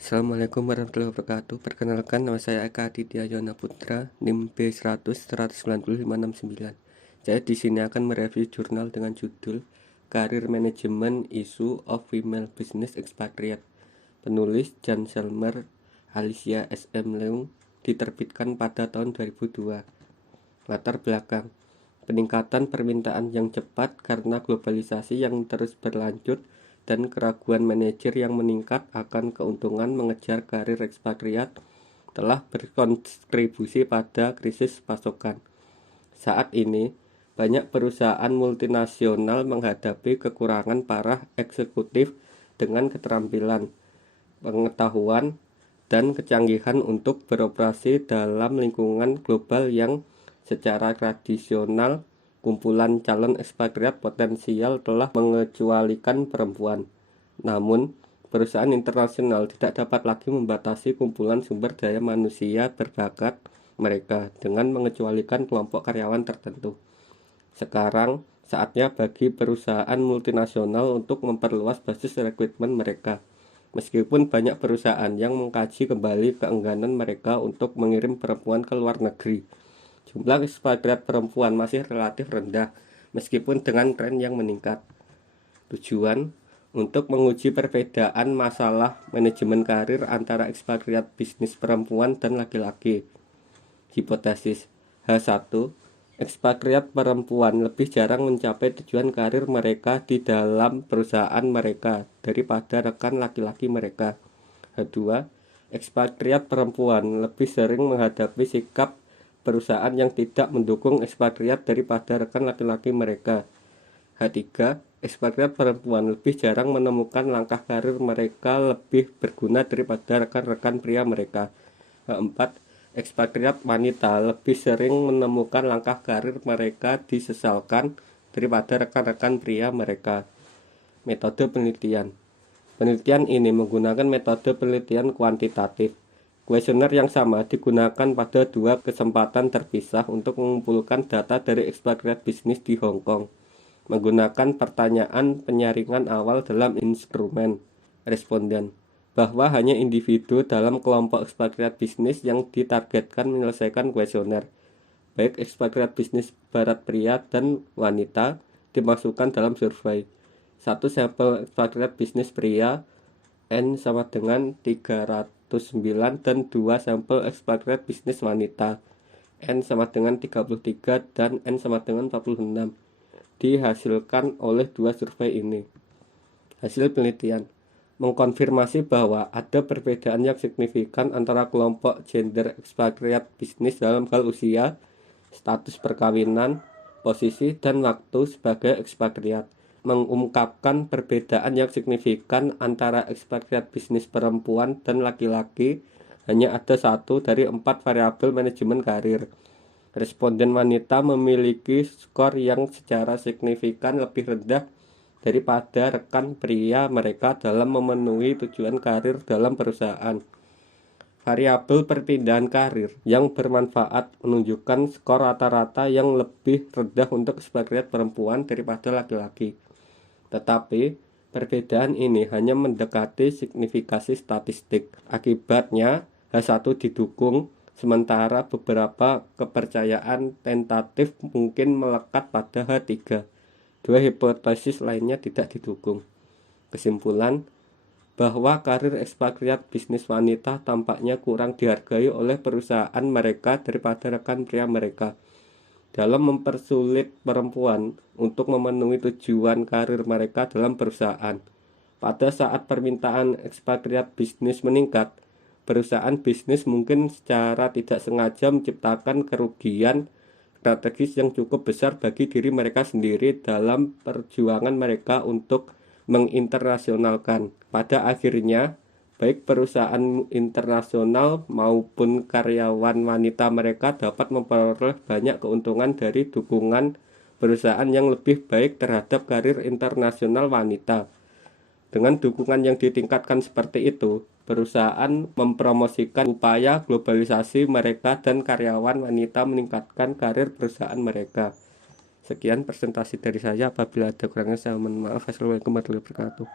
Assalamualaikum warahmatullahi wabarakatuh. Perkenalkan, nama saya Eka Aditya Yona Putra, NIM B100-190-569. Saya di sini akan mereview jurnal dengan judul Career Management Issue of Female Business Expatriate. Penulis Jan Selmer Alicia SM Leung, diterbitkan pada tahun 2002. Latar belakang: peningkatan permintaan yang cepat karena globalisasi yang terus berlanjut dan keraguan manajer yang meningkat akan keuntungan mengejar karir ekspatriat telah berkontribusi pada krisis pasokan. Saat ini, banyak perusahaan multinasional menghadapi kekurangan para eksekutif dengan keterampilan, pengetahuan, dan kecanggihan untuk beroperasi dalam lingkungan global yang secara tradisional kumpulan calon ekspatriat potensial telah mengecualikan perempuan. Namun, perusahaan internasional tidak dapat lagi membatasi kumpulan sumber daya manusia berbakat mereka dengan mengecualikan kelompok karyawan tertentu. Sekarang, saatnya bagi perusahaan multinasional untuk memperluas basis rekrutmen mereka. Meskipun banyak perusahaan yang mengkaji kembali keengganan mereka untuk mengirim perempuan ke luar negeri, jumlah ekspatriat perempuan masih relatif rendah, meskipun dengan tren yang meningkat. Tujuan: untuk menguji perbedaan masalah manajemen karir antara ekspatriat bisnis perempuan dan laki-laki. Hipotesis H1: ekspatriat perempuan lebih jarang mencapai tujuan karir mereka di dalam perusahaan mereka daripada rekan laki-laki mereka. H2: ekspatriat perempuan lebih sering menghadapi sikap perusahaan yang tidak mendukung ekspatriat daripada rekan laki-laki mereka. H3: ekspatriat perempuan lebih jarang menemukan langkah karir mereka lebih berguna daripada rekan-rekan pria mereka. H4: ekspatriat wanita lebih sering menemukan langkah karir mereka disesalkan daripada rekan-rekan pria mereka. Metode penelitian. Penelitian ini menggunakan metode penelitian kuantitatif. Kuesioner yang sama digunakan pada dua kesempatan terpisah untuk mengumpulkan data dari ekspatriat bisnis di Hong Kong, menggunakan pertanyaan penyaringan awal dalam instrumen responden, bahwa hanya individu dalam kelompok ekspatriat bisnis yang ditargetkan menyelesaikan kuesioner, baik ekspatriat bisnis barat pria dan wanita, dimasukkan dalam survei. Satu sampel ekspatriat bisnis pria N sama dengan 309 dan 2 sampel ekspatriat bisnis wanita N sama dengan 33 dan N sama dengan 46 dihasilkan oleh dua survei ini. Hasil penelitian mengkonfirmasi bahwa ada perbedaan yang signifikan antara kelompok gender ekspatriat bisnis dalam hal usia, status perkawinan, posisi, dan waktu sebagai ekspatriat. Mengungkapkan perbedaan yang signifikan antara ekspatriat bisnis perempuan dan laki-laki hanya ada satu dari 4 variabel manajemen karir. Responden wanita memiliki skor yang secara signifikan lebih rendah daripada rekan pria mereka dalam memenuhi tujuan karir dalam perusahaan. Variabel perpindahan karir yang bermanfaat menunjukkan skor rata-rata yang lebih rendah untuk ekspatriat perempuan daripada laki-laki. Tetapi, perbedaan ini hanya mendekati signifikasi statistik. Akibatnya, H1 didukung, sementara beberapa kepercayaan tentatif mungkin melekat pada H3. Dua hipotesis lainnya tidak didukung. Kesimpulan: bahwa karir ekspatriat bisnis wanita tampaknya kurang dihargai oleh perusahaan mereka daripada rekan pria mereka. Dalam mempersulit perempuan untuk memenuhi tujuan karir mereka dalam perusahaan. Pada saat permintaan ekspatriat bisnis meningkat, perusahaan bisnis mungkin secara tidak sengaja menciptakan kerugian strategis yang cukup besar bagi diri mereka sendiri dalam perjuangan mereka untuk menginternasionalkan. Pada akhirnya, baik perusahaan internasional maupun karyawan wanita mereka dapat memperoleh banyak keuntungan dari dukungan perusahaan yang lebih baik terhadap karir internasional wanita. Dengan dukungan yang ditingkatkan seperti itu, perusahaan mempromosikan upaya globalisasi mereka dan karyawan wanita meningkatkan karir perusahaan mereka. Sekian presentasi dari saya. Apabila ada kurangnya saya mohon maaf. Wassalamualaikum warahmatullahi wabarakatuh.